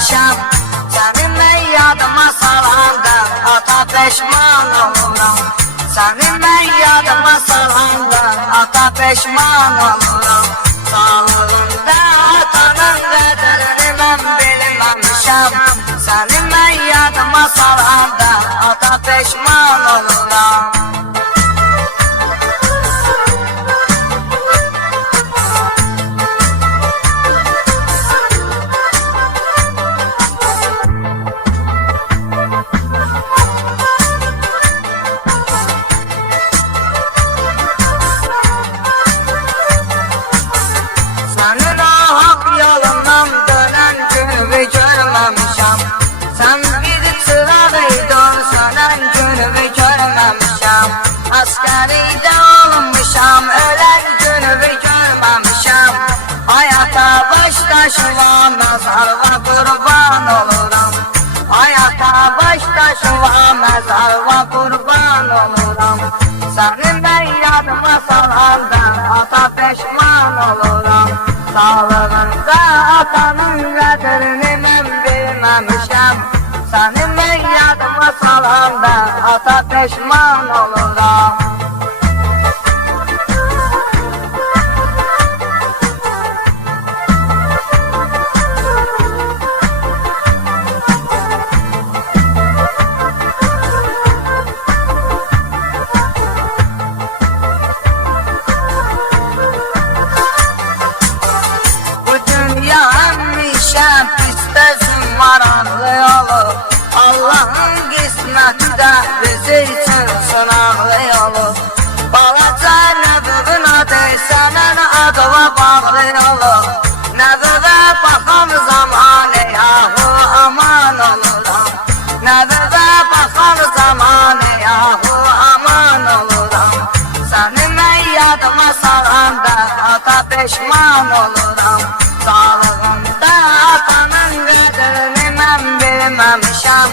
bilməmişəm. Sənin mən yadıma salanda ata peşman oluram. Sənin mən yadıma salanda ata peşman oluram. Sağlığında atanın qədrini mən bilməmişəm. Sənin mən yadıma salanda ata peşman oluram. Sənin o haq yolundan dönən günümü görməmişəm. Sən bir çıraq idin, sönən günümü görməmişəm. Əskəridə olmuşam, ölən günümü görməmişəm. Hayata baş daşıvan məzarva qurban oluram. Hayata baş daşıvan məzarva qurban oluram. Sənin mən yadıma salanda ata peşman oluram. Sağlığında atanın qədrini mən bilməmişəm. Sənin mən yadıma salanda ata peşman oluram. Maraqlı yolu Allah'ın qismətdə bizi üçün sınaqlı yolu. Balaca nəvəvin adı sənin adına bağlı yolu. Nəvəvə baxan zaman yahu aman oluram. Nəvəvə baxan zaman yahu aman oluram. Səni mən yadıma salanda ata peşman oluram. Sağlığında atanın qədrini mən bilməmişəm.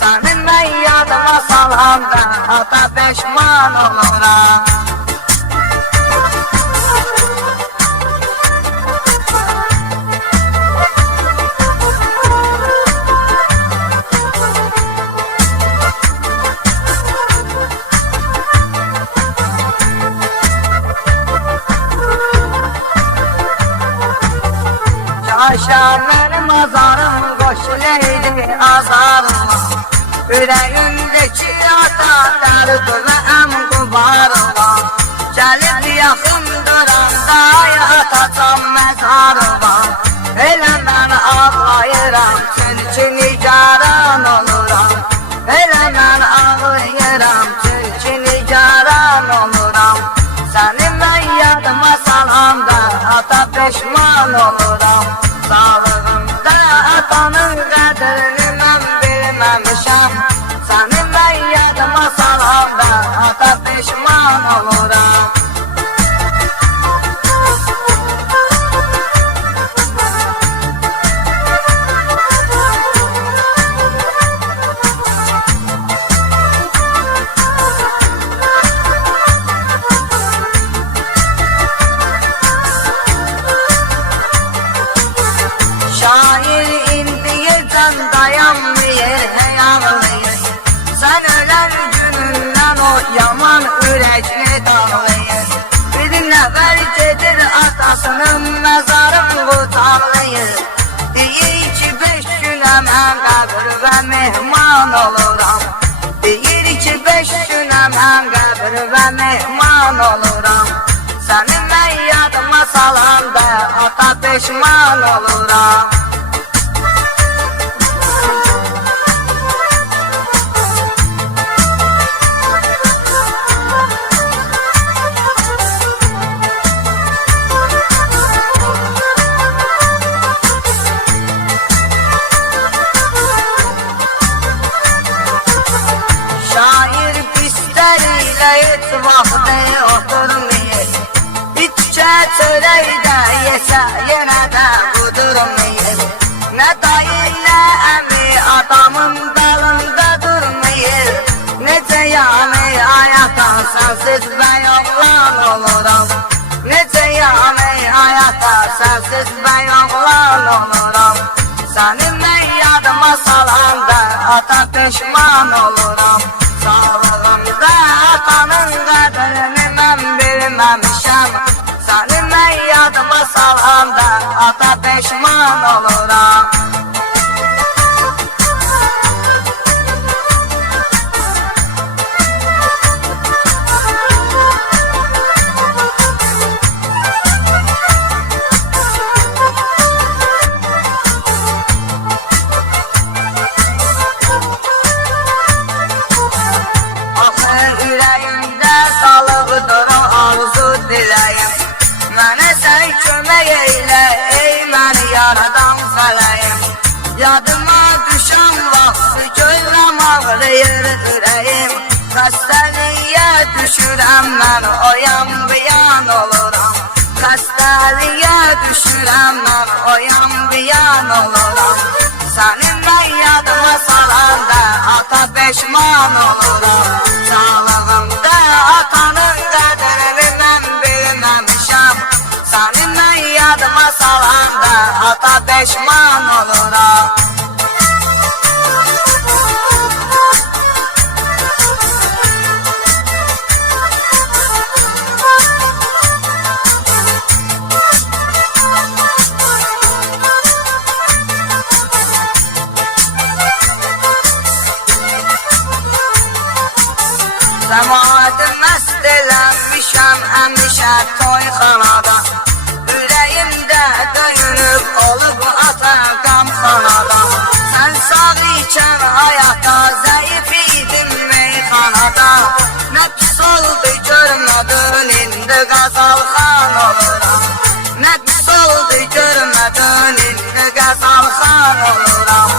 Sənin mən yadıma salanda ata peşman oluram. Aşa mənim azarım qoşuleydi azarıma. Ürəyimdəki ata dərdiməm qubarıma. Gəlib yaxın duranda yatacam məzarıma. Elə mən ağlayıram, çünki nigaran oluram. Elə mən ağlayıram, çünki nigaran oluram. Səni mən yadıma salanda ata peşman oluram. Sağlığında atanın qədrini mən bilməmişəm. Səni mən yadıma salanda ata peşman oluram. Şair indiyəcən dayanmayır, həyalıyır. Sən ölən günündən o yaman ürəkli dağlayır. Bir nəfər gedir atasının məzarını utanlayır. Deyir ki 5 günə mən qəbr və mehman oluram. Deyir ki 5 günə mən qəbr və mehman oluram. Səni mən yadıma salanda ata peşman oluram. Şair pislərilə heç vaxtı oturmayır. İçə çörəkdə yesə yenə də qudurmayır. Nə dayı nə əmi adamın dalında durmayır. Necə yəni həyata sənsiz mən oğlan oluram. Necə yəni həyata sənsiz mən oğlan oluram. Səni mən ata peşman oluram. Sağlığımda atanın qədrini mən bilməmişəm. Səni mən yadıma salanda ata peşman oluram. Mənə sən kömək eylə, ey məni yaradan fələyim. Yadıma düşən vaxtı gözləm ağrıyır ürəyim. Xəstəliyə düşürəm mən, oyan biyan oluram. Xəstəliyə düşürəm mən, oyan biyan oluram. Səni mən yadıma salanda ata peşman oluram. Sağlığımda atanın qədrini mən bilməmişəm. Səni mən yadıma salanda ata peşman oluram. Cəmaatı məst eləmişəm həmişə toyxanada. Ürəyimdə döyünüb olub ata qamxanada. Sən sağ ikən həyata zəif idim meyxanada. Nə pis oldu görmədin indi qəzalxan oluram. Nə pis oldu görmədin indi qəzalxan oluram.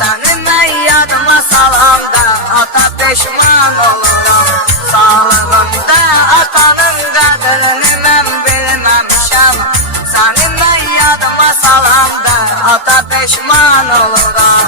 Səni mən yadıma salanda ata peşman oluram. Sağlığımda atanın qədrini mən bilməmişəm. Səni mən yadıma salanda ata peşman oluram.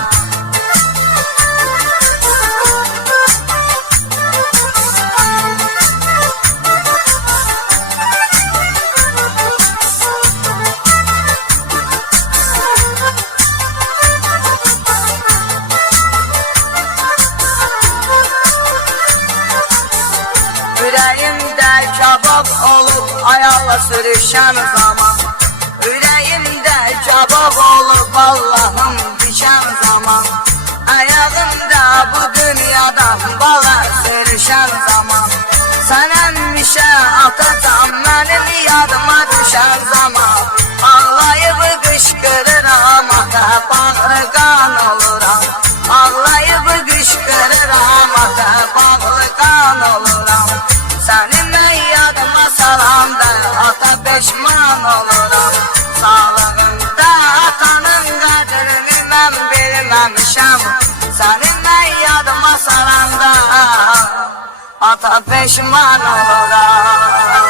Ürəyimdə kabab olub ayaqla sürüşən zaman. Ürəyimdə kabab olub Allahım düşən zaman. Ayağımda bu dünyadan bala sürüşən zaman. Sənəmişə atacam mənim yadıma düşən zaman. Ağlayıb qışqırıram ata bağrı qan oluram. Ağlayıb qışqırıram ata bağrı qan oluram. Səni mən yadıma salanda ata peşman oluram. Sağlığımda atanın qədrini mən bilməmişəm. Səni mən yadıma salanda ata peşman oluram.